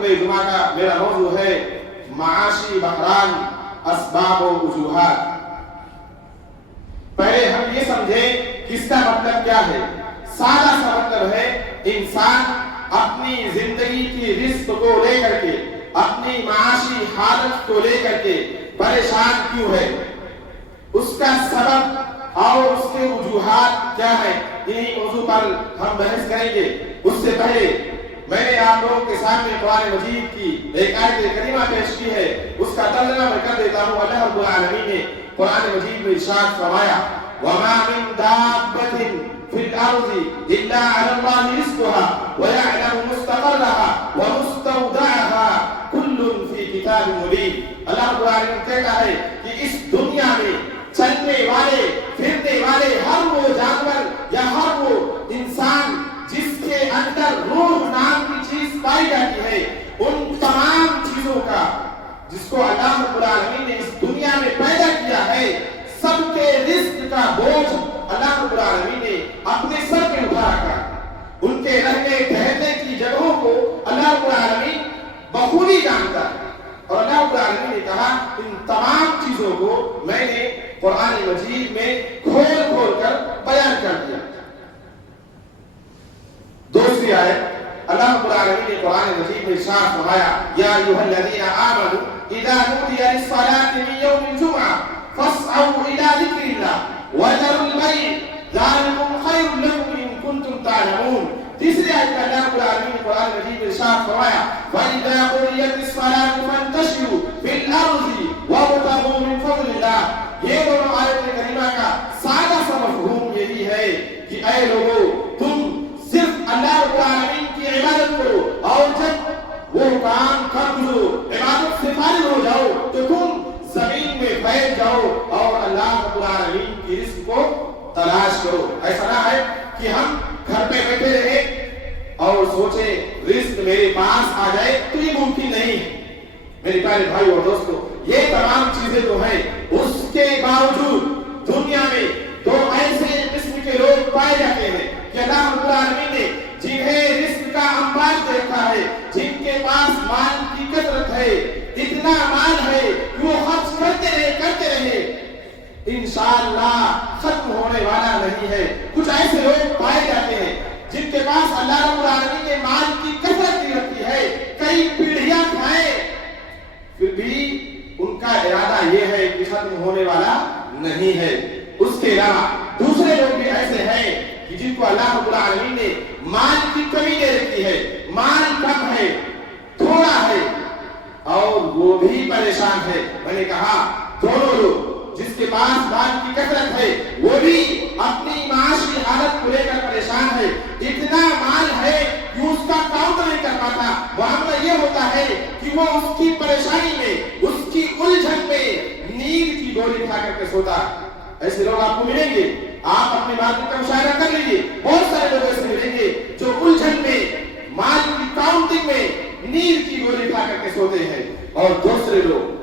خطبہ جمعہ کا میرا موضوع ہے معاشی بحران اسباب و وجوہات۔ پہلے ہم یہ سمجھیں کہ اس کا مطلب کیا ہے۔ سادہ سا مطلب ہے انسان اپنی زندگی کی رزق کو لے کر کے، اپنی معاشی حالت کو لے کر کے پریشان کیوں ہے، اس کا سبب اور اس کے وجوہات کیا ہے، انہی موضوع پر ہم بحث کریں گے۔ اس سے پہلے میں نے آپ لوگوں کے سامنے قرآن مجید کی ایک آیت کریمہ پیش کی ہے، اس کا ترجمہ میں کر دیتا ہوں۔ اللہ رب العالمین نے قرآن مجید میں ارشاد فرمایا وَمَا مِن دَابَّةٍ فِي الْأَرْضِ إِلَّا عَلَى اللَّهِ رِزْقُهَا وَيَعْلَمُ مُسْتَقَرَّهَا وَمُسْتَوْدَعَهَا كُلٌّ فِي كِتَابٍ مُبِينٍ۔ اللہ رب العالمین کہتا ہے کہ اس دنیا میں چلنے والے پھرنے والے ہر وہ جانور یا ہر وہ انسان جس کے اندر روح نام کی چیز پائی جاتی ہے، ان تمام چیزوں کا جس کو اللہ رب العالمین نے اس دنیا میں پیدا کیا ہے، سب کے رزق کا بوجھ اللہ رب العالمین نے اپنے سر پہ اٹھا رکھا۔ ان کے رہنے ٹھہرنے کی جگہوں کو اللہ رب العالمین بخوبی جانتا ہے، اور اللہ رب العالمین نے کہا ان تمام چیزوں کو میں نے قرآن مجید میں کھول کھول کر بیان کر دیا۔ دوسری آیت اللہ رب العالمین نے قرآن مجید میں ارشاد فرمایا یا ایھا الذین آمنوا اذا نودی للصلاۃ من یوم الجمعہ فاسعوا الی ذکر اللہ وذروا البیع ذلکم خیر لکم ان کنتم تعلمون۔ تیسری آیت میں اللہ رب العالمین نے قرآن مجید میں ارشاد فرمایا وَإِذَا قُضِيَتِ الصَّلَاةُ فَانتَشِرُوا فِي الْأَرْضِ وَابْتَغُوا مِن فَضْلِ اللَّهِ۔ یہ دونوں آیت کریمہ کا سادہ سا مفہوم یہی ہے کہ اے لوگوں تم صرف اللہ رب العالمین کی عبادت کرو، اور جب وہ کام کر دو، عبادت سے فارغ ہو جاؤ تو تم زمین میں پھیل جاؤ اور اللہ رب العالمین کی رزق کو تلاش کرو۔ ایسا نہ ہے کہ ہم گھر پہ بیٹھے رہے اور سوچے رزق میرے پاس آ جائے، تو یہ ممکن نہیں ہے۔ میرے پیارے بھائی اور دوستو، یہ تمام چیزیں تو ہیں، اس کے باوجود دنیا میں دو ایسے قسم کے لوگ پائے جاتے ہیں کہ اللہ رب العالمین نے جنہیں رزق کا انبار دیکھا ہے، جن کے پاس مال کی کثرت ہے، اتنا مال ہے کہ وہ خرچ کرتے رہے انشاءاللہ ختم ہونے والا نہیں ہے۔ کچھ ایسے لوگ پائے جاتے ہیں جن کے پاس اللہ رب العالمین نے مال کی کثرت دی رکھی ہے، کئی پیڑھیاں کھائیں، پھر بھی ان کا ارادہ یہ ہے کہ ختم ہونے والا نہیں ہے۔ اس کے علاوہ دوسرے لوگ بھی ایسے ہیں کہ جن کو اللہ رب العالمین نے مال کی کمی دے رکھی ہے، مال کم ہے، تھوڑا ہے، اور وہ بھی پریشان ہے۔ میں نے کہا دونوں لوگ، جس کے پاس مال کی کثرت ہے وہ بھی اپنی معاشی حالت کو لے کر پریشان ہے، اتنا مال ہے کہ اس کا کاؤنٹ نہیں کر پاتا۔ معاملہ یہ ہوتا ہے کہ وہ اس کی پریشانی میں، اس کی الجھن میں نیند کی گولی کھا کر کے سوتا۔ ایسے لوگ آپ کو ملیں گے، آپ اپنی باتوں کا مشاہدہ کر لیجیے، بہت سارے لوگ ایسے ملیں گے جو الجھن میں، مال کی کاؤنٹنگ میں نیند کی گولی کھا کر کے سوتے ہیں۔ اور دوسرے لوگ،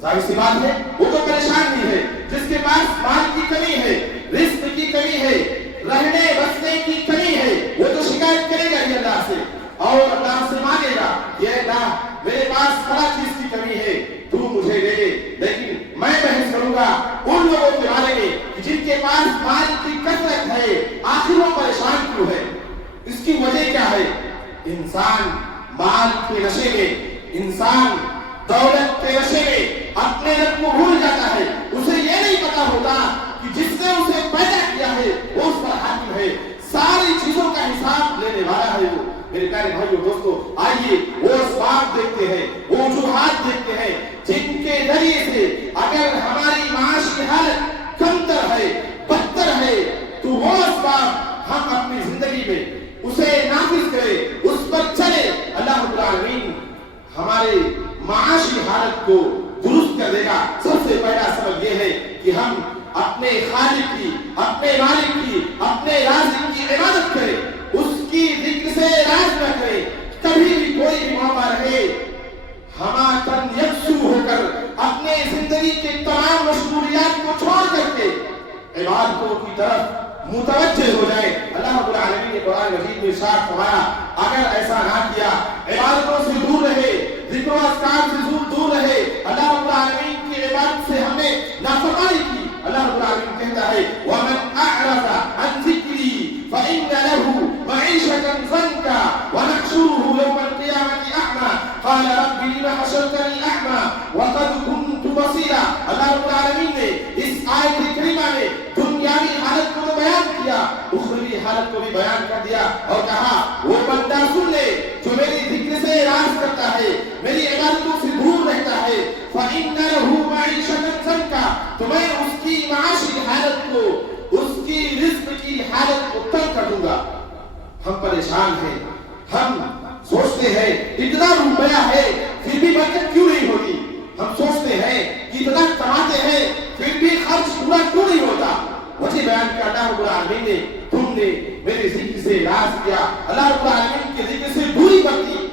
ظاہر سی بات ہے وہ تو پریشان بھی ہے، جس کے پاس مال کی کمی ہے، رزق کی کمی ہے، رہنے بسنے کی کمی ہے، وہ تو شکایت کرے گا ہی اللہ سے، اور اللہ سے مانگے گا کہ اے اللہ میرے پاس بڑا چیز کی کمی ہے، تو مجھے دے دے۔ لیکن میں بحث کروں گا ان لوگوں کے بارے میں کہ جن کے پاس مال کی کثرت ہے، آخر وہ پریشان کیوں ہے؟ اس کی وجہ کیا ہے؟ انسان مال کے نشے میں، انسان دولت کے نشے میں اپنے رب کو بھول جاتا ہے۔ اسے یہ نہیں پتا ہوتا کہ جس نے اسے پیدا کیا ہے وہ اس پر حاکم ہے، ساری چیزوں کا حساب لینے والا ہے وہ۔ میرے پیارے بھائیو دوستو، آئیے وہ اسباب دیکھتے ہیں، وہ وجوہات دیکھتے ہیں جن کے ذریعے سے اگر ہماری معاشی حالت کمتر ہے، بدتر ہے، تو وہ اسباب ہم اپنی زندگی میں اسے نافذ کریں، اس پر چلے۔ اللہ رب العالمین ہمارے معاشی حالت کو درست کر دے گا۔ سب سے پہلا سبب یہ ہے کہ ہم اپنے خالق کی، اپنے مالک کی، اپنے رازق کی عبادت کریں، اس کی ذکر سے راز نہ کریں۔ کبھی بھی کوئی بھی موقع رہے، ہماتن یکسو ہو کر اپنے زندگی کے تمام مشغولیات کو چھوڑ کر کے عبادتوں کی طرف متوجہ ہو جائے۔ اللہ رب العالمین نے قرآن مجید میں ارشاد فرمایا اگر ایسا نہ کیا، عبادتوں سے دور رہے، اللہ رب العالمین نے اس آیت کریمہ میں دنیاوی حالت کو بیان کیا، اخروی حالت کو بھی بیان کر دیا اور کہا وہ بندہ سن لے جو میری ذکر سے اعراض کرتا ہے، میری عبادتوں سے دور رہتا ہے، فَإِنَّ لَهُ مَعِيشَةً ضَنكًا، تو میں اس کی معاشی حالت کو، اس کی رزق کی حالت کو تنگ کر دوں گا۔ ہم پریشان ہیں، ہم سوچتے ہیں اتنا روپیہ ہے پھر بھی برکت کیوں نہیں ہوتی، ہم سوچتے ہیں کہ اتنا کماتے ہیں پھر بھی خرچ پورا کیوں نہیں ہوتا۔ وجہ بیان کیا اللہ رب العالمین نے، تم نے میرے ذکر سے اعراض کیا، اللہ رب العالمین کے ذکر سے دوری برتی،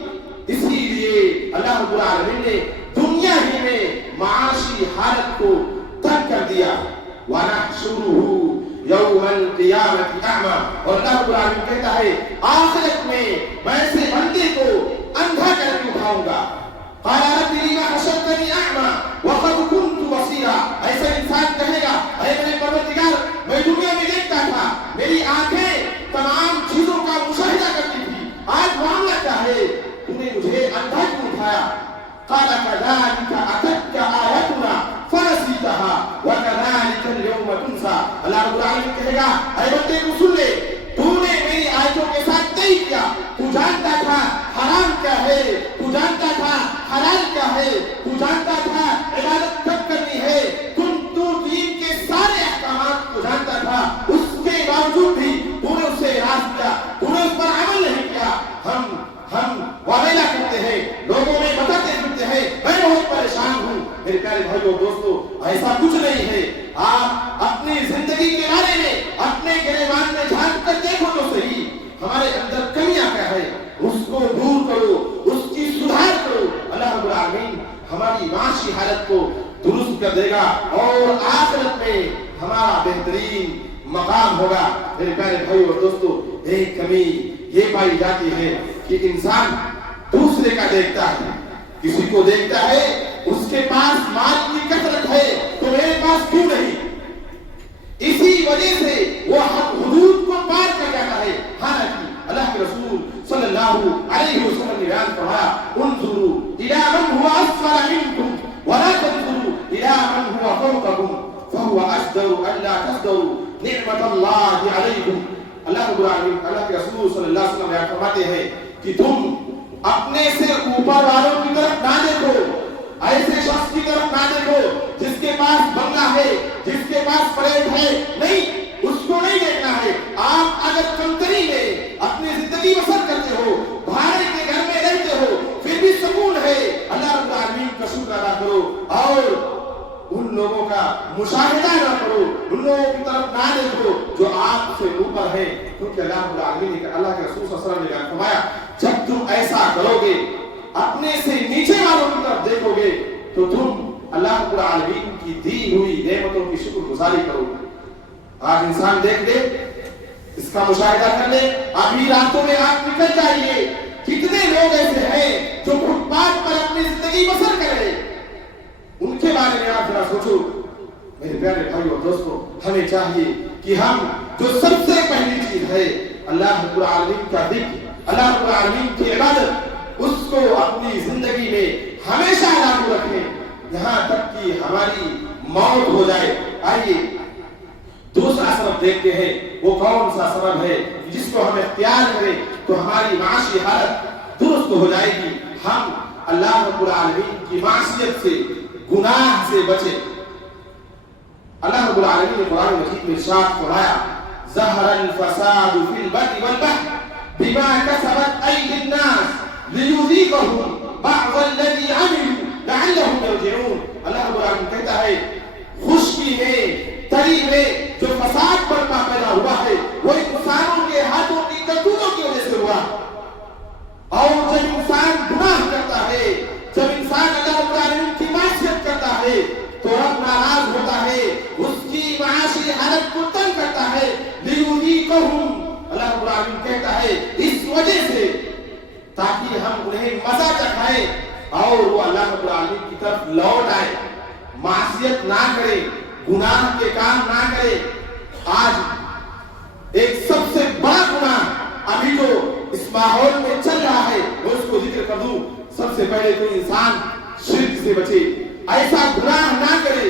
اسی لیے اللہ رب العالمین نے دنیا ہی میں معاشی حالت کو ترک کر دیا۔ وَنَحْشُرُهُ يَوْمَ الْقِيَامَةِ أَعْمَى، اور اللہ رب العالمین کہتا ہے آخرت میں میں ایسے بندے کو اندھا کر کے اٹھاؤں گا۔ قَالَ رَبِّ لِمَ حَشَرْتَنِي أَعْمَى وَقَدْ كُنْتُ بَصِيرًا، ایسا انسان کہے گا اے میرے پروردگار میں دنیا میں دیکھتا تھا، میری آنکھیں تمام چیزوں کا مشاہدہ کرتی تھی، آج معاملہ کیا ہے، تو نے مجھے اندھا کیوں اٹھایا۔ قَالَ كَذَلِكَ أَتَتْكَ آيَاتُنَا فَنَسِيتَهَا وَكَذَلِكَ الْيَوْمَ تُنسَى، اللہ رب العالمین کہے گا اے بندے کو سن لے، تو نے میری آیتوں کے ساتھ نہیں کیا، تو جانتا تھا حرام کیا ہے، تو جانتا تھا حلال کیا ہے، تو جانتا تھا عبادت کب کرنی ہے، تو دین کے سارے احکامات کو جانتا تھا، اس کے باوجود بھی تو نے اسے اعراض کیا، تو نے اس پر عمل نہیں کیا۔ ہم وعدہ کرتے ہیں، لوگوں میں بتاتے پھرتے ہیں میں بہت پریشان ہوں، میرے پیارے بھائیو اور دوستو ایسا کچھ نہیں ہے۔ آپ اپنی زندگی کے بارے میں اپنے گریبان میں جھانک کر دیکھو تو صحیح، ہمارے اندر کمیاں کیا ہے، اس کو دور کرو، اس کی سدھار کرو، اللہ رب العالمین ہماری معاشی حالت کو درست کر دے گا اور آخرت میں ہمارا بہترین مقام ہوگا۔ میرے پیارے بھائی اور دوستو ایک کمی یہ پائی جاتی ہے کہ انسان دوسرے کا دیکھتا ہے، کسی کو دیکھتا ہے اس کے پاس مال کی کثرت ہے تو میرے پاس کیوں نہیں، اسی وجہ سے وہ حدود کو پار کر جاتا ہے۔ حالانکہ اللہ کے رسول صلی اللہ علیہ وسلم نے بیان فرمایا انظروا الی من هو اسفل منکم ولا تنظروا الی من هو فوقکم فهو اجدر الا تزدروا نعمت اللہ علیکم۔ اللہ رب العالمین، اللہ کے رسول صلی اللہ علیہ وسلم بیان فرماتے ہیں کہ تم اپنے سے اوپر والوں کی طرف نہ دیکھو، ایسے شخص کی طرف نہ دیکھو جس کے پاس بنگلہ ہے، جس کے پاس فلیٹ ہے، نہیں، اس کو نہیں دیکھنا ہے۔ آپ اگر کمتری میں اپنی زندگی بسر کرتے ہو، بھاڑے کے گھر میں رہتے ہو، پھر بھی سکون ہے، اللہ رب العالمین کا شکر ادا کرو اور ان لوگوں کا مشاہدہ نہ کرو، ان لوگوں کی طرف نہ دیکھو جو آپ سے اوپر ہے، کیونکہ اللہ رب العالمین نے، اللہ کے رسول صلی اللہ علیہ وسلم نے فرمایا جب تم ایسا کرو گے، اپنے سے نیچے والوں کی طرف دیکھو گے تو تم اللہ رب العالمین کی دی ہوئی نعمتوں کی شکر گزاری کرو گے۔ آج انسان دیکھ لے، اس کا مشاہدہ کر لے، ابھی راتوں میں آپ نکل جائیے، کتنے لوگ ایسے ہیں جو فٹ پاتھ پر اپنی زندگی بسر کرے، ان کے بارے میں آپ ذرا سوچو۔ میرے پیارے بھائی اور دوستو ہمیں چاہیے کہ ہم جو سب سے پہلی چیز ہے اللہ رب العالمین کا ذکر، اللہ رب العالمین کی عبادت، اس کو اپنی زندگی میں ہمیشہ لاگو رکھیں یہاں تک کہ ہماری موت ہو جائے۔ آئیے دوسرا سبب دیکھتے ہیں، وہ کون سا سبب ہے جس کو ہم اختیار کریں تو ہماری معاشی حالت درست ہو جائے گی، ہم اللہ رب العالمین کی معصیت سے، گناہ سے بچے۔ اللہ رب العالمین نے قرآن مجید میں ارشاد فرمایا ظہر الفساد فی البر والبحر بما کسبت ایدی الناس لیذیقہم بعض الذی عملوا لعلہم یرجعون۔ اللہ رب العالمین کہتا ہے خشکی میں، تری میں جو فساد برپا پیدا ہوا ہے وہ انسانوں کے ہاتھوں کی کرتوتوں کی وجہ سے ہوا، اور جب انسان گناہ کرتا ہے، جب انسان اللہ رب العالمین کی معصیت کرتا ہے تو رب ناراض ہوتا ہے، اس کی معاشی حالت کو تنگ کرتا ہے، لیذیقہم، اللہ رب العالمین کہتا ہے اس وجہ سے تاکہ ہم انہیں مزہ چکھائیں اور وہ اللہ رب العالمین کی طرف لوٹ آئے، معصیت نہ کرے، گناہ کے کام نہ کرے۔ آج ایک سب سے بڑا گناہ ابھی جو اس ماحول میں چل رہا ہے وہ اس کو ذکر کر دوں، سب سے پہلے تو انسان شرک سے بچے، ایسا گناہ نہ کرے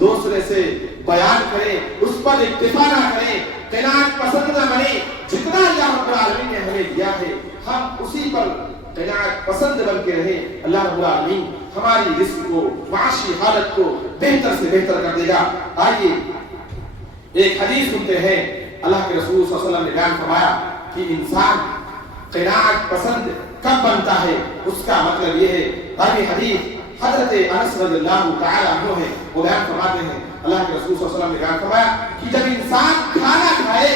دوسرے سے بیان کریں، اس پر اکتفا نہ کریں، قناعت پسند نہ بنیں۔ جتنا اللہ رب العالمین نے ہمیں دیا ہے ہم اسی پر قناعت پسند بن کے رہیں۔ اللہ رب العالمین ہماری رزق کو، معاشی حالت کو بہتر سے بہتر کر دے گا۔ آئیے ایک حدیث سنتے ہیں۔ اللہ کے رسول صلی اللہ علیہ وسلم نے بیان فرمایا کہ انسان قناعت پسند کب بنتا ہے، اس کا مطلب یہ ہے، راوی حدیث حضرت انس رضی اللہ تعالی عنہ ہے، وہ بیان فرماتے ہیں اللہ کے رسول صلی اللہ علیہ وسلم نے بیان فرمایا کہ جب انسان کھانا کھائے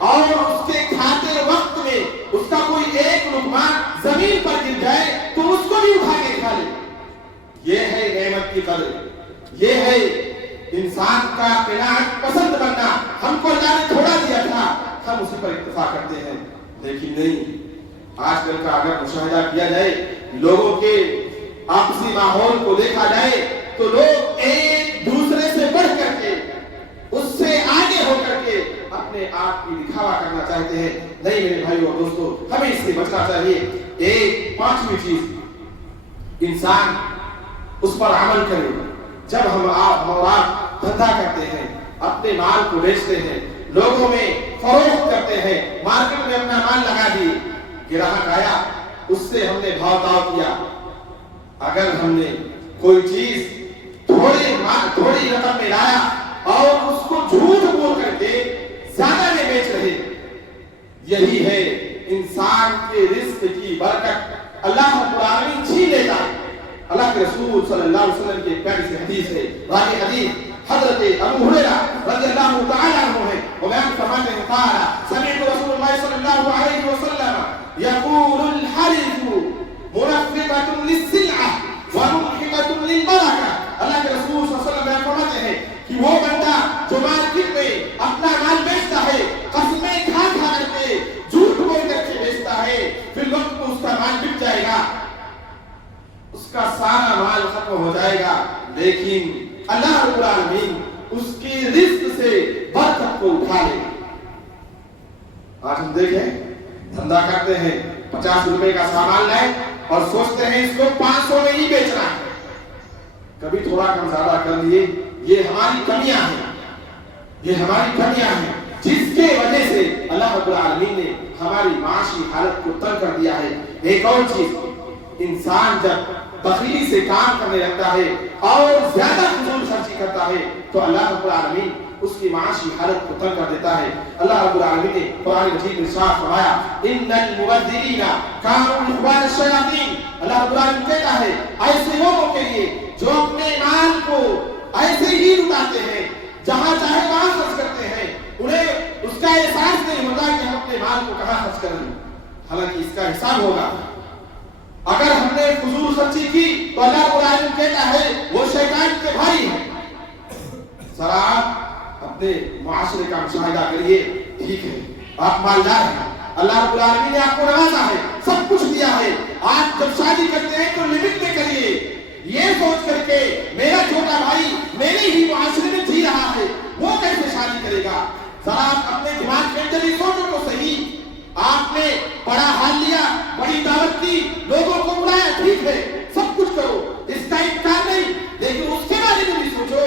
اور اس کے کھاتے وقت میں اس کا کوئی ایک لقمہ زمین پر گر جائے تو اس کو بھی اٹھا کے کھا لے، یہ ہے نعمت کی قدر، یہ ہے انسان کا قناعت پسند بننا۔ ہم کو اللہ نے تھوڑا دیا تھا، ہم اسی پر اکتفا کرتے ہیں، لیکن نہیں۔ آج کل کا اگر مشاہدہ کیا جائے، لوگوں کے آپسی ماحول کو دیکھا جائے تو لوگ ایک دوسرے سے بڑھ کر کے، اس سے آگے ہو کر کے اپنے آپ کی دکھاوا کرنا چاہتے ہیں۔ نہیں میرے بھائی اور دوستو، ہمیں اس سے بچنا چاہیے۔ ایک پانچویں چیز، انسان اس پر عمل کرے۔ جب ہم آپ دھندا کرتے ہیں، اپنے مال کو بیچتے ہیں، لوگوں میں فروخت کرتے ہیں، مارکیٹ میں اپنا مال لگا دیے، گراہک آیا، اس سے ہم نے بھاؤ تاؤ کیا، اگر ہم نے کوئی چیز تھوڑی رقم میں لایا اور اس کو جھوٹ بول کر کے زیادہ میں بیچ رہے، یہی ہے انسان کے رزق کی برکت اللہ رب العالمین چھین لیتا ہے۔ اللہ کے رسول صلی اللہ علیہ وسلم کی پیاری سی حدیث ہے، راوی حدیث حضرت ابو ہریرہ رضی اللہ تعالی عنہ ہے، وہ بیان فرماتے ہیں قال سمعت رسول اللہ صلی اللہ علیہ وسلم یقول الحلف منفقۃ للسلعہ وممحقۃ للبرکہ۔ اللہ کے رسول صلی اللہ علیہ وسلم بیان فرماتے ہیں کہ وہ بندہ جو مارکیٹ میں اپنا مال بیچتا ہے، قسمیں کھا کھا کر کے، جھوٹ بول کر کے بیچتا ہے، پھر وقت کو اس کا مال بک جائے گا، اس کا سارا مال ختم ہو جائے گا، لیکن اللہ رب العالمین اس کی رزق سے برکت کو اٹھا لے۔ آج ہم دیکھیں دھندا کرتے ہیں، 50 روپے کا سامان لائیں اور سوچتے ہیں اس کو 500 میں ہی بیچنا ہے، کبھی تھوڑا کم زیادہ کر لیے، یہ ہماری کمیاں ہیں، یہ ہماری کمیاں ہیں جس کے وجہ سے اللہ رب العالمین نے ہماری معاشی حالت کو تنگ کر دیا ہے۔ ایک اور چیز، انسان جب بخیلی سے کام کرنے لگتا ہے اور زیادہ فضول خرچی کرتا ہے تو اللہ رب العالمین اس کی معاشی حالت کو تنگ کر دیتا ہے۔ اللہ رب العالمین نے قرآن مجید میں ارشاد فرمایا ان المبذرین کانوا اخوان الشیاطین۔ اللہ رب العالمین کہتا ہے ایسے لوگوں کے لیے جو اپنے مال کو ایسے ہی لٹاتے ہیں، جہاں چاہے وہاں خرچ کرتے ہیں، انہیں اس کا احساس نہیں ہوتا کہ ہم اپنے مال کو کہاں خرچ کریں، حالانکہ اس کا حساب ہوگا۔ اگر ہم نے فضول خرچی کی تو اللہ رب العالمین کہتا ہے وہ شیطان کے بھائی ہیں۔ ذرا آپ اپنے معاشرے کا مشاہدہ کریے، ٹھیک ہے آپ مالدار ہیں، اللہ رب العالمین نے آپ کو نوازا ہے، سب کچھ دیا ہے، آپ جب شادی کرتے ہیں تو لمٹ میں کریے، یہ سوچ کر کے میرا چھوٹا بھائی میرے ہی معاشرے میں جی رہا ہے، وہ کیسے شادی کرے گا؟ ذرا آپ اپنے دماغ کے اندر ہی سوچو تو صحیح۔ آپ نے بڑا حال لیا، بڑی دعوت کی، لوگوں کو بلایا، ٹھیک ہے سب کچھ کرو، اس کا انکار نہیں، لیکن اس کے بارے میں بھی سوچو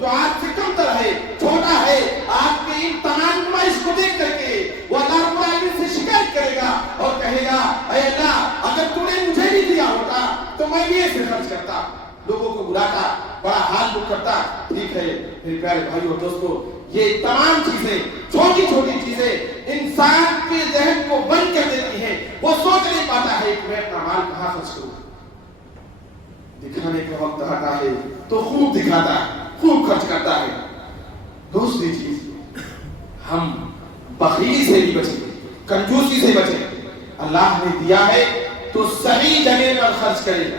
جو آپ سے کم تر ہے، چھوٹا ہے، آپ کے ان تمام نمائش کو دیکھ کر کے وہ اللہ رب العالمین سے شکایت کرے گا اور کہے گا اے اللہ اگر تو نے مجھے بھی دیا ہوتا تو میں بھی ایسے خرچ کرتا، لوگوں کو بلاتا، بڑا حال بک کرتا۔ ٹھیک ہے میرے پیارے بھائی اور دوستو، یہ تمام چیزیں، چھوٹی چھوٹی چیزیں انسان کے ذہن کو بند کر دیتی ہیں، وہ سوچ نہیں پاتا ہے کہ میں اپنا مال کہاں خرچ کروں۔ دکھانے کا وقت آتا ہے تو خوب دکھاتا ہے، خوب خرچ کرتا ہے۔ دوسری چیز، ہم بخیلی سے بھی بچیں، کنجوسی سے بچیں۔ اللہ نے دیا ہے تو صحیح جگہ پر خرچ کریں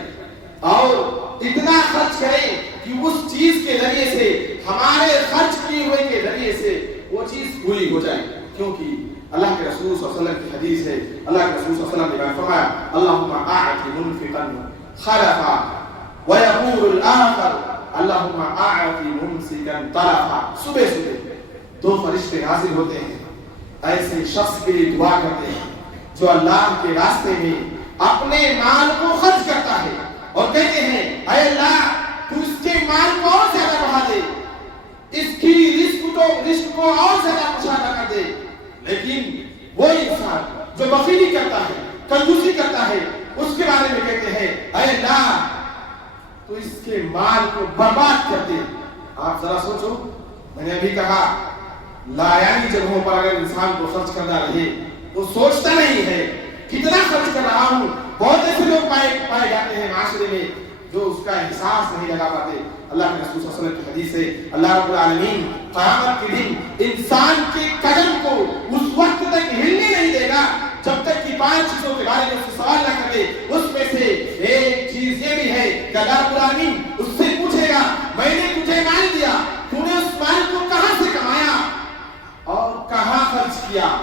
اور اتنا خرچ کریں کہ اس چیز کے ذریعے سے، ہمارے خرچ کیے ہوئے کے ذریعے سے وہ چیز پوری ہو جائے، کیونکہ اللہ کے رسول صلی اللہ علیہ وسلم کی حدیث ہے، اللہ کے رسول صلی اللہ علیہ وسلم نے فرمایا اللہم اعط منفقا خلفا ویقول الاخر اللہم اعط ممسکا طرفا۔ صبح صبح دو فرشتے حاضر ہوتے ہیں، ایسے شخص کے لیے دعا کرتے ہیں جو اللہ کے راستے میں اپنے مال کو خرچ کرتا ہے اور کہتے ہیں اے اللہ تو اس کے مال کو اور زیادہ بڑھا دے، کو اور زیادہ کشادہ کر دے. لیکن وہ انسان جو بخیلی کرتا ہے, کنجوسی کرتا ہے, اس کے بارے میں کہتے ہیں اے اللہ تو اس کے مال کو برباد کر دے. آپ ذرا سوچو, میں نے ابھی کہا لایانی جگہوں پر اگر انسان کو خرچ کرنا رہے تو سوچتا نہیں ہے کتنا خرچ کر رہا ہوں. بہت ایسے لوگ پائے جاتے ہیں معاشرے میں جو اس کا احساس نہیں لگا پاتے. اللہ کے رسول صلی اللہ علیہ وسلم کی حدیث ہے اللہ رب العالمین قیامت کے دن انسان کے قدم کو اس وقت تک ہلنے نہیں دے گا جب تک کہ 5 چیزوں کے بارے میں اس سے سوال نہ کرے. اس میں سے ایک چیز یہ بھی ہے کہ اللہ رب العالمین اس سے پوچھے گا میں نے تجھے مال دیا, تو نے اس مال کو کہاں سے کمایا اور کہاں خرچ کیا.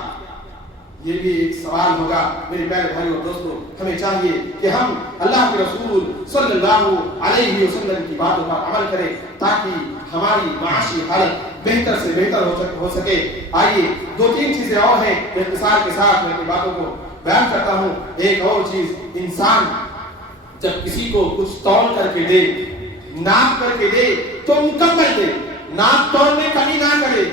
یہ بھی ایک سوال ہوگا. میرے پیارے بھائی اور دوستو, ہمیں چاہیے کہ ہم اللہ کے رسول صلی اللہ علیہ وسلم کی باتوں پر عمل کریں تاکہ ہماری معاشی حالت بہتر سے بہتر ہو سکے. آئیے 2-3 چیزیں اور ہیں اختصار کے ساتھ میں اپنی باتوں کو بیان کرتا ہوں. ایک اور چیز, انسان جب کسی کو کچھ تول کر کے دے, ناپ کر کے دے تو مکمل دے, ناپ تول میں کمی نہ کرے,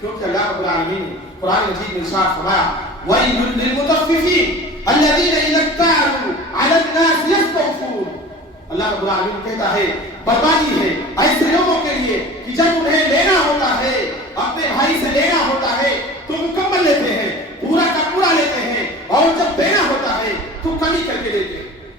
کیونکہ اللہ رب العالمین نے قرآن مجید میں ارشاد فرمایا وَيْلٌ لِّلْمُطَفِّفِينَ الَّذِينَ إِذَا اكْتَالُوا عَلَى النَّاسِ يَسْتَوْفُونَ. اللہ رب العالمین کہتا ہے بربادی ہے ایسے لوگوں کے لیے کہ جب انہیں لینا ہوتا ہے, اپنے بھائی سے لینا ہوتا ہے تو مکمل لیتے ہیں, پورا کا پورا لیتے ہیں, اور جب دینا ہوتا ہے تو کمی کر کے دیتے ہیں.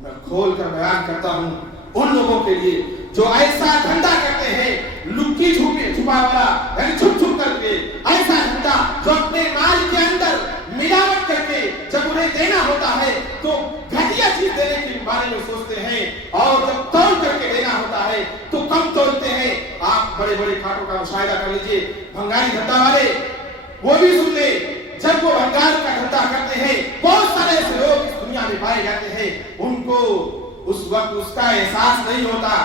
میں کھول کر بیان کرتا ہوں ان لوگوں کے لیے جو ایسا دھندا کرتے ہیں, لکی چھپا والا یعنی چھپ کر کے ایسا دھندا جو اپنے مال کے اندر ملاوٹ کر کے جب انہیں دینا ہوتا ہے تو گھٹیا چیز دینے کے بارے میں سوچتے ہیں, اور جب تول کر کے دینا ہوتا ہے تو کم تولتے ہیں. آپ بڑے بڑے کھاٹوں کا مشاہدہ کر لیجئے, بھنگاری دھندا والے وہ بھی سن لے, جب وہ بھنگار کا دھندا کرتے ہیں بہت سارے ایسے لوگ اس دنیا میں پائے جاتے ہیں, ان کو اس وقت اس کا احساس نہیں ہوتا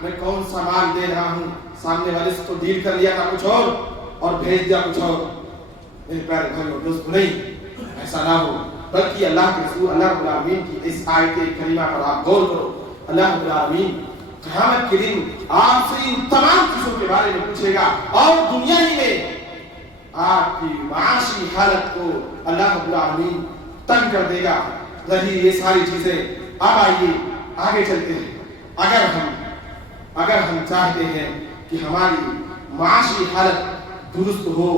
میں کون سا مال دے رہا ہوں, سامنے والے سے تو ڈیل کر لیا تھا کچھ اور بھیج دیا کچھ اور. میرے پیارے بھائی اور دوست, نہیں ایسا نہ ہو, بلکہ اللہ کے رسول اللہ رب العالمین کی اس آیت کریمہ پر آپ غور کرو. اللہ رب العالمین قیامت کے دن آپ سے ان تمام چیزوں کے بارے میں پوچھے گا, اور دنیا ہی میں آپ کی معاشی حالت کو اللہ رب العالمین تنگ کر دے گا. رہی یہ ساری چیزیں, اب آئیے آگے چلتے ہیں. اگر ہم چاہتے ہیں کہ ہماری معاشی حالت درست ہو,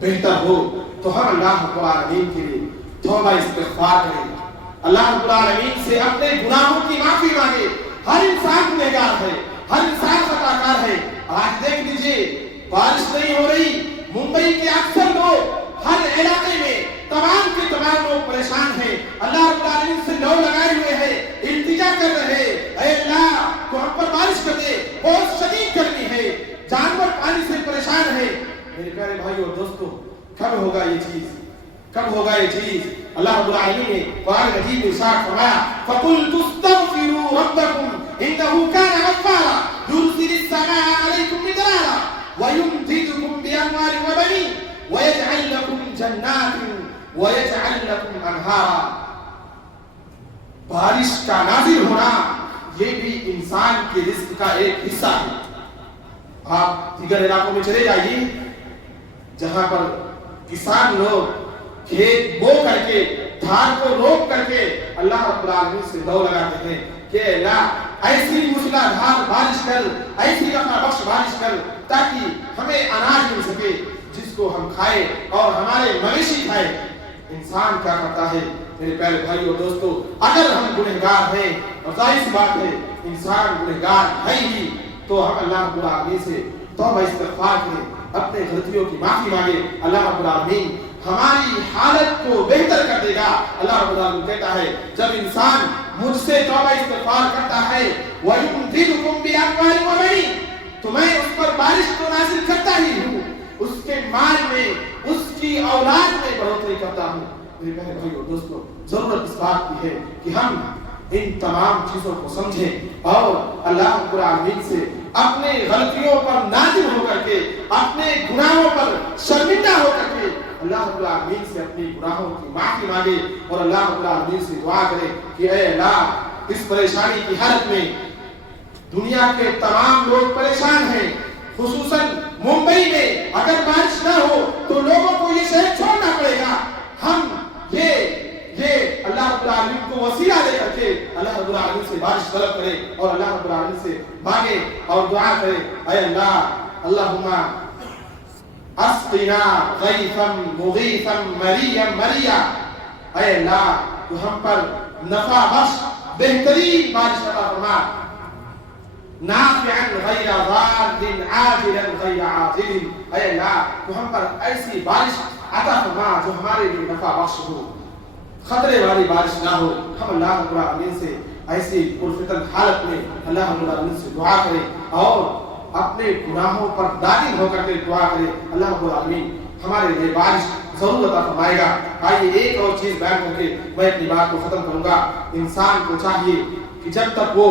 بہتر ہو, تو ہم اللہ رب العالمین کے لیے توبہ استغفار کریں, اللہ رب العالمین سے اپنے گناہوں کی معافی مانگے. ہر انسان گنہگار ہے, ہر انسان خطا کار ہے. آج دیکھ لیجئے بارش نہیں ہو رہی, ممبئی کے اکثر لوگ ہر علاقے میں تمام کے تمام لوگ پریشان ہیں, اللہ رب العالمین سے لو لگائے ہوئے ہیں, التجا کر رہے اے اللہ تو ہم پر بارش کر دے, بہت شدید گرمی ہے, جانور پانی سے پریشان ہے. میرے پیارے بھائی اور دوستو, کب ہوگا یہ چیز, کب ہوگا یہ چیز؟ اللہ رب العالمین نے قرآن مجید میں ارشاد فرمایا فَقُلْتُ اسْتَغْفِرُوا رَبَّكُمْ إِنَّهُ كَانَ غَفَّارًا يُرْسِلِ السَّمَاءَ عَلَيْكُمْ مِدْرَارًا وَيُمْدِدْكُمْ بِأَمْوَالٍ وَبَنِينَ وَيَجْعَلْ لَكُمْ جَنَّاتٍ وَيَجْعَلْ لَكُمْ أَنْهَارًا. بارش کا نازل ہونا یہ بھی انسان کے رزق کا ایک حصہ ہے. آپ دیگر علاقوں میں چلے جائیے جہاں پر کسان لوگ کھیت بو کر کے دھان کو روک کر کے اللہ رب العالمین سے دعا لگاتے ہیں کہ اللہ ایسی موسلادھار بارش کر, ایسی نفع بخش بارش کر تاکہ ہمیں اناج مل سکے جس کو ہم کھائے اور ہمارے مویشی کھائے. انسان کیا کرتا ہے میرے پیارے بھائی اور دوستو, اگر ہم گنہگار ہیں, اور ظاہر سی بات ہے انسان گنہگار ہے ہی, تو ہم اللہ رب العالمین سے توبہ استغفار کریں, اپنے غلطیوں کی معافی مانگے. اللہ رب العالمین ہماری حالت کو بہتر کر دے گا. اللہ رب العالمین کہتا ہے جب انسان مجھ سے توبہ استغفار کرتا ہے وَيُمْدِدْكُمْ بِأَمْوَالٍ وَبَنِينَ, تو میں اس پر بارش کو نازل کرتا ہی ہوں, اس کے مال میں, اس کی اولاد میں بڑھوتری کرتا ہوں. میرے پیارے بھائی اور دوستو, ضرورت اس بات کی ہے کہ ہم ان تمام چیزوں کو سمجھیں اور اللہ رب العالمین سے اپنے غلطیوں پر نادم ہو کر کے, اپنے گناہوں پر شرمندہ ہو کر کے اللہ رب العالمین سے اپنی گناہوں کی معافی مانگے, اور اللہ رب العالمین سے دعا کرے کہ اے اللہ اس پریشانی کی حالت میں دنیا کے تمام لوگ پریشان ہیں, خصوصاً ممبئی میں اگر بارش نہ ہو تو لوگوں کو یہ شہر چھوڑنا پڑے گا. ہم یہ اللہ رب العالمین کو وسیلہ دے کر کے اللہ رب العالمین سے بارش طلب کرے اور اللہ رب العالمین سے مانگے اور دعا کرے. اے اللہ اللہم اسقنا غیثا مغیثا مریا مریا. اے اللہ تو ہم پر نفع بخش بہترین بارش عطا فرما, نافعا غیر ضار عاجلا غیر عاجل. اے اللہ تو ہم پر ایسی بارش عطا فرما جو ہمارے لیے نفع بخش ہو, خطرے والی بارش نہ ہو. ہم اللہ رب العالمین سے ایسی پرفتن حالت میں اللہ رب العالمین سے دعا کرے اور اپنے گناہوں پر نادم ہو کر کے دعا کرے. اللہ رب العالمین ہمارے لیے بارش ضرور عطا فرمائے گا. آئیے ایک اور چیز بیان کر کے میں اپنی بات کو ختم کروں گا. انسان کو چاہیے کہ جب تک وہ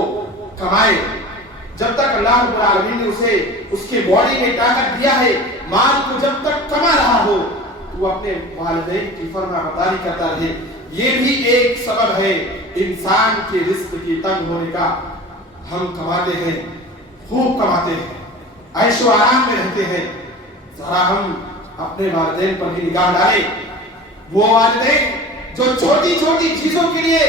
کمائے, جب تک اللہ رب العالمین نے اسے اس کے باڈی میں طاقت دیا ہے, مال کو جب تک کما رہا ہو تو وہ اپنے والدین کی فرما برداری کرتا رہے. یہ بھی ایک سبب ہے انسان کے رزق کی تنگ ہونے کا. ہم کماتے ہیں, خوب کماتے ہیں, عیش و آرام میں رہتے ہیں, ذرا ہم اپنے والدین پر بھی نگاہ ڈالیں. وہ والدین جو چھوٹی چھوٹی چیزوں کے لیے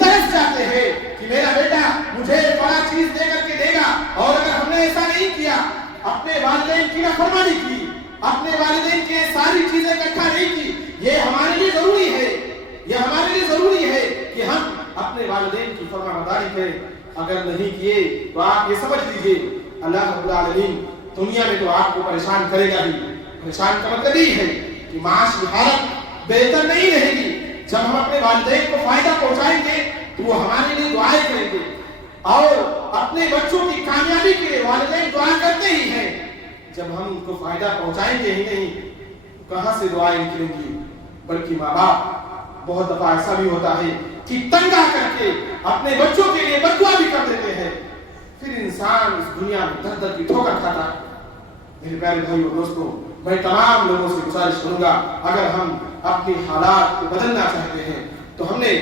ترس جاتے ہیں کہ میرا بیٹا مجھے بڑا چیز دے کر کے دے گا, اور اگر ہم نے ایسا نہیں کیا, اپنے والدین کی نافرمانی کی, اپنے والدین کے ساری چیزیں اکٹھا نہیں کی, یہ ہمارے لیے ضروری ہے, یہ ہمارے لیے ضروری ہے کہ ہم اپنے والدین کی فرمانبرداری کریں. اگر نہیں کیے تو آپ یہ سمجھ لیجئے اللہ رب العالمین دنیا میں تو آپ کو پریشان کرے گا ہی. پریشان کا مطلب یہ ہے کہ معاشی حالت بہتر نہیں رہے گی. جب ہم اپنے والدین کو فائدہ پہنچائیں گے تو وہ ہمارے لیے دعائیں کریں گے, اور اپنے بچوں کی کامیابی کے لیے والدین دعا کرتے ہی ہیں. جب ہم ان کو فائدہ پہنچائیں گے ہی نہیں, کہاں سے دعائیں نکلیں گی. بلکہ ماں باپ بہت دفعہ ایسا بھی ہوتا ہے کہ تنگا کر کے اپنے بچوں کے لیے بددعا بھی کر دیتے ہیں, پھر انسان اس دنیا میں در در کی ٹھوکر کھاتا ہے. میرے پیارے بھائی اور دوستوں, میں تمام لوگوں سے گزارش کروں گا, اگر ہم اپنی حالات کو بدلنا چاہتے ہیں تو ہم نے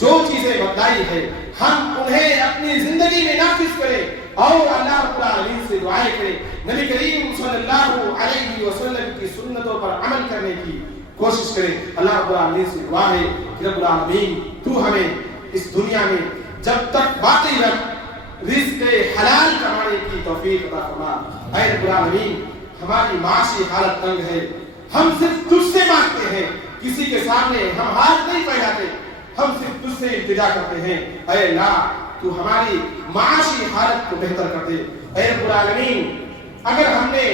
جو چیزیں بتائی ہے ہم انہیں اپنی زندگی میں نافذ کریں اور اللہ رب العالمین سے دعائیں کریں. نبی کریم صلی اللہ علیہ وسلم کی سنتوں پر عمل کرنے کی کوشش کریں. اللہ رب العالمین سے دعا ہے کہ رب العالمین تو ہمیں اس دنیا میں جب تک باقی رکھ رزق حلال کمانے کی توفیق عطا فرما. اے رب العالمین ہماری معاشی حالت تنگ ہے, ہم صرف تجھ سے مانگتے ہیں, کسی کے سامنے ہم ہاتھ نہیں پھیلاتے, ہم صرف تجھ سے التجا کرتے ہیں. اے اللہ تو ہماری معاشی حالت کو بہتر کر دے. اے رب العالمین اگر ہم نے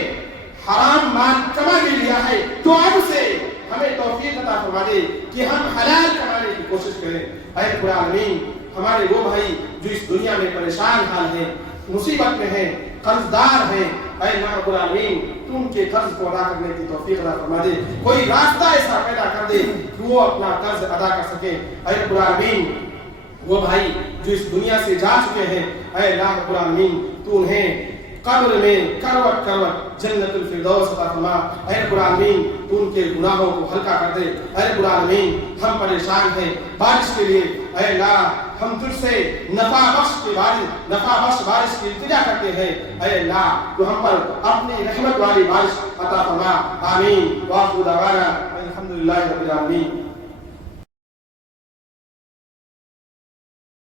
حرام مال کما کے لیا ہے تو اب سے ہمیں توفیق عطا فرما دے کہ ہم حلال کمانے کی کوشش کریں. اے رب العالمین ہمارے وہ بھائی جو اس دنیا میں پریشان حال ہیں, مصیبت میں ہیں, قرض دار ہیں, اے اللہ رب العالمین تو ان کے قرض کو ادا کرنے کی توفیق عطا فرما دے. کوئی راستہ ایسا پیدا کر دے کہ وہ اپنا قرض ادا کر سکے. اے رب العالمین وہ بھائی جو اس دنیا سے جا چکے ہیں, اے اللہ رب العالمین تو انہیں قبر میں کروٹ کروٹ جنت الفردوس عطا فرما. اے رب العالمین تو ان کے گناہوں کو ہلکا کر دے. اے رب العالمین ہم پریشان ہیں بارش کے لیے, اے اللہ ہم تجھ سے نفع بخش بارش کی التجا کرتے ہیں. اے اللہ تو ہم پر اپنی رحمت والی بارش عطا فرما. آمین. وآخر دعوانا الحمدللہ رب العالمین.